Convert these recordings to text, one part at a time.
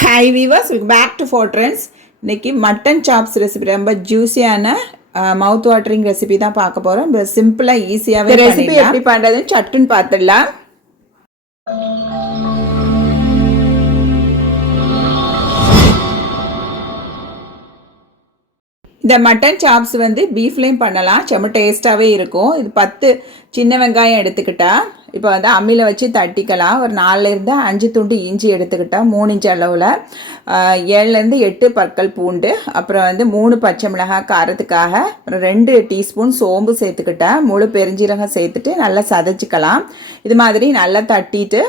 Hi viewers back to four trends இன்னைக்கு mutton chops recipe ரொம்ப ஜூஸியான மவுத் வாட்டரிங் ரெசிபி தான் பார்க்க போகிறோம் சிம்பிளாக ஈஸியாகவே ரெசிபி எப்படி பண்ணுறதுன்னு சட்டுன்னு பார்த்துடலாம். இந்த மட்டன் சாப்ஸ் வந்து பீஃப்லேயும் பண்ணலாம். செம்ம டேஸ்ட்டாகவே இருக்கும். இது பத்து சின்ன வெங்காயம் எடுத்துக்கிட்டா. இப்போ வந்து அம்மியில் வச்சு தட்டிக்கலாம். ஒரு நாலுலேருந்து அஞ்சு துண்டு இஞ்சி எடுத்துக்கிட்டால் மூணு இன்ச்சு அளவில். ஏழுலேருந்து எட்டு பற்கள் பூண்டு. அப்புறம் வந்து மூணு பச்சை மிளகாய் காரத்துக்காக அப்புறம் ரெண்டு டீஸ்பூன் சோம்பு சேர்த்துக்கிட்டேன். முழு பெருஞ்சீரகம் சேர்த்துட்டு நல்லா சதைச்சிக்கலாம். இது மாதிரி நல்லா தட்டிட்டு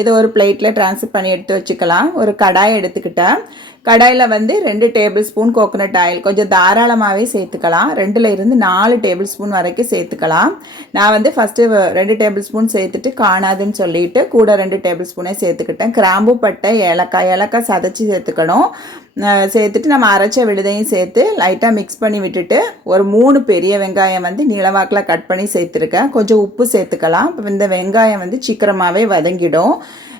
இதை ஒரு பிளேட்டில் ட்ரான்ஸ்ஃபர் பண்ணி எடுத்து வச்சுக்கலாம். ஒரு கடாய் எடுத்துக்கிட்டேன். கடாயில் வந்து ரெண்டு டேபிள் ஸ்பூன் கோகோனட் ஆயில். கொஞ்சம் தாராளமாகவே சேர்த்துக்கலாம். ரெண்டில் இருந்து நாலு டேபிள் ஸ்பூன் வரைக்கும் சேர்த்துக்கலாம். நான் வந்து ஃபஸ்ட்டு ரெண்டு டேபிள் ஸ்பூன் சேர்த்துட்டு காணாதுன்னு சொல்லிட்டு கூட ரெண்டு டேபிள் ஸ்பூனே சேர்த்துக்கிட்டேன். கிராம்பு பட்டை ஏலக்காய் ஏலக்காய் சதைச்சி சேர்த்துக்கணும். சேர்த்துட்டு நம்ம அரைச்ச விழுதையும் சேர்த்து லைட்டாக மிக்ஸ் பண்ணி விட்டுட்டு ஒரு மூணு பெரிய வெங்காயம் வந்து நீளவாக்கில் கட் பண்ணி சேர்த்துருக்கேன். கொஞ்சம் உப்பு சேர்த்துக்கலாம். இப்போ இந்த வெங்காயம் வந்து சீக்கிரமாகவே வதங்கிடும்.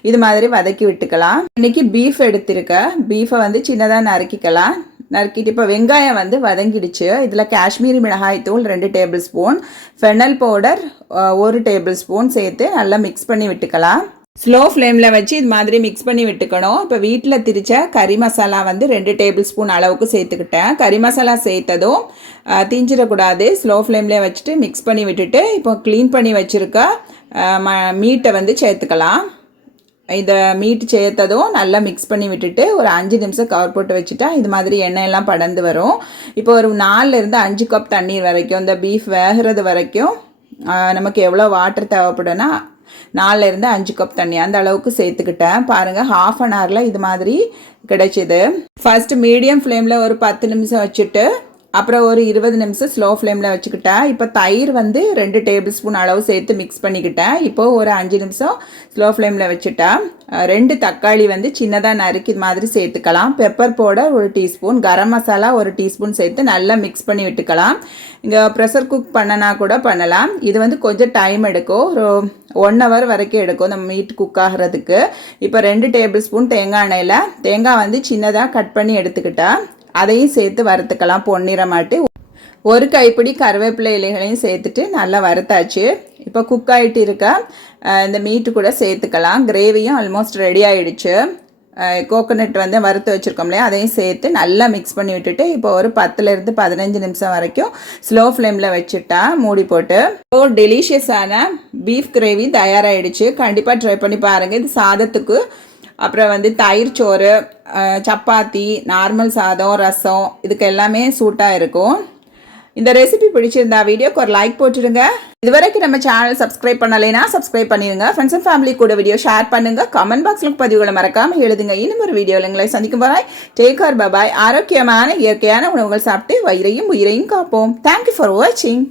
இது மாதிரி வதக்கி விட்டுக்கலாம். இன்னைக்கு பீஃப் எடுத்திருக்கேன் பீஃபை வந்து சின்னதாக நறுக்கிக்கலாம். நறுக்கிட்டு இப்போ வெங்காயம் வந்து வதங்கிடுச்சு. இதில் காஷ்மீரி மிளகாய் தூள் ரெண்டு டேபிள் ஸ்பூன் ஃபெனல் பவுடர் ஒரு டேபிள் ஸ்பூன் சேர்த்து நல்லா மிக்ஸ் பண்ணி விட்டுக்கலாம். ஸ்லோ ஃப்ளேமில் வச்சு இது மாதிரி மிக்ஸ் பண்ணி விட்டுக்கணும். இப்போ வீட்டில் திரிச்ச கறி மசாலா வந்து ரெண்டு டேபிள் ஸ்பூன் அளவுக்கு சேர்த்துக்கிட்டேன். கறி மசாலா சேர்த்ததும் தீஞ்சிடக்கூடாது. ஸ்லோ ஃப்ளேம்லேயே வச்சுட்டு மிக்ஸ் பண்ணி விட்டுட்டு இப்போ க்ளீன் பண்ணி வச்சுருக்க ம மீட்டை வந்து சேர்த்துக்கலாம். இதை மீட் சேர்த்ததும் நல்லா மிக்ஸ் பண்ணி விட்டுட்டு ஒரு அஞ்சு நிமிஷம் கவர் போட்டு வச்சுட்டா இது மாதிரி எண்ணெயெல்லாம் படர்ந்து வரும். இப்போ ஒரு நாலுலேருந்து அஞ்சு கப் தண்ணீர் வரைக்கும் இந்த பீஃப் வேகிறது வரைக்கும் நமக்கு எவ்வளோ வாட்டர் தேவைப்படும்னா நாலுலேருந்து அஞ்சு கப் தண்ணி அந்த அளவுக்கு சேர்த்துக்கிட்டேன். பாருங்கள் ஹாஃப் அன் ஹவரில் இது மாதிரி கிடைச்சிது. ஃபஸ்ட்டு மீடியம் ஃப்ளேமில் ஒரு பத்து நிமிஷம் வச்சுட்டு அப்புறம் ஒரு இருபது நிமிஷம் ஸ்லோ ஃப்ளேமில் வச்சுக்கிட்டேன். இப்போ தயிர் வந்து ரெண்டு டேபிள் ஸ்பூன் அளவு சேர்த்து மிக்ஸ் பண்ணிக்கிட்டேன். இப்போது ஒரு அஞ்சு நிமிஷம் ஸ்லோ ஃப்ளேமில் வச்சுட்டேன். ரெண்டு தக்காளி வந்து சின்னதாக நறுக்கி மாதிரி சேர்த்துக்கலாம். பெப்பர் பவுடர் ஒரு டீஸ்பூன் கரம் மசாலா ஒரு டீஸ்பூன் சேர்த்து நல்லா மிக்ஸ் பண்ணி விட்டுக்கலாம். இங்கே ப்ரெஷர் குக் பண்ணனா கூட பண்ணலாம். இது வந்து கொஞ்சம் டைம் எடுக்கும். ஒரு ஒன் ஹவர் வரைக்கும் எடுக்கும் நம்ம மீட் குக் ஆகிறதுக்கு. இப்போ ரெண்டு டேபிள் ஸ்பூன் தேங்காய் எண்ணெயில். தேங்காய் வந்து சின்னதாக கட் பண்ணி எடுத்துக்கிட்டேன். அதையும் சேர்த்து வறுத்துக்கலாம் பொன்னிறமாட்டி. ஒரு கைப்பிடி கருவேப்பிலை இலைகளையும் சேர்த்துட்டு நல்லா வறுத்தாச்சு. இப்போ குக் ஆகிட்டு இருக்க இந்த மீட்டு கூட சேர்த்துக்கலாம். கிரேவியும் ஆல்மோஸ்ட் ரெடி ஆகிடுச்சு கோகோனட் வந்து வறுத்து வச்சுருக்கோம் இல்லையா அதையும் சேர்த்து நல்லா மிக்ஸ் பண்ணி விட்டுட்டு இப்போ ஒரு பத்துலேருந்து பதினஞ்சு நிமிஷம் வரைக்கும் ஸ்லோ ஃப்ளேமில் வச்சுட்டா மூடி போட்டு. இப்போ டெலிஷியஸான பீஃப் கிரேவி தயாராகிடுச்சு கண்டிப்பாக ட்ரை பண்ணி பாருங்கள் இது சாதத்துக்கு அப்புறம் வந்து தயிர் சோறு சப்பாத்தி நார்மல் சாதம் ரசம் இதுக்கு எல்லாமே சூட்டாக இருக்கும். இந்த ரெசிபி பிடிச்சிருந்தா வீடியோக்கு ஒரு லைக் போட்டுடுங்க. இதுவரைக்கும் நம்ம சேனல் சப்ஸ்கிரைப் பண்ணலைன்னா சப்ஸ்கிரைப் பண்ணிடுங்க. ஃப்ரெண்ட்ஸ் அண்ட் ஃபேமிலி கூட வீடியோ ஷேர் பண்ணுங்க. கமெண்ட் பாக்ஸில் பதிவுகளை மறக்காமல் எழுதுங்க. இன்னும் ஒரு வீடியோவில் எங்களை சந்திக்கும் வராய் டேக் கேர் பபாய் ஆரோக்கியமான இயற்கையான உணவுகள் சாப்பிட்டு வயிறையும் உயிரையும் காப்போம். தேங்க்யூ ஃபார் வாட்சிங்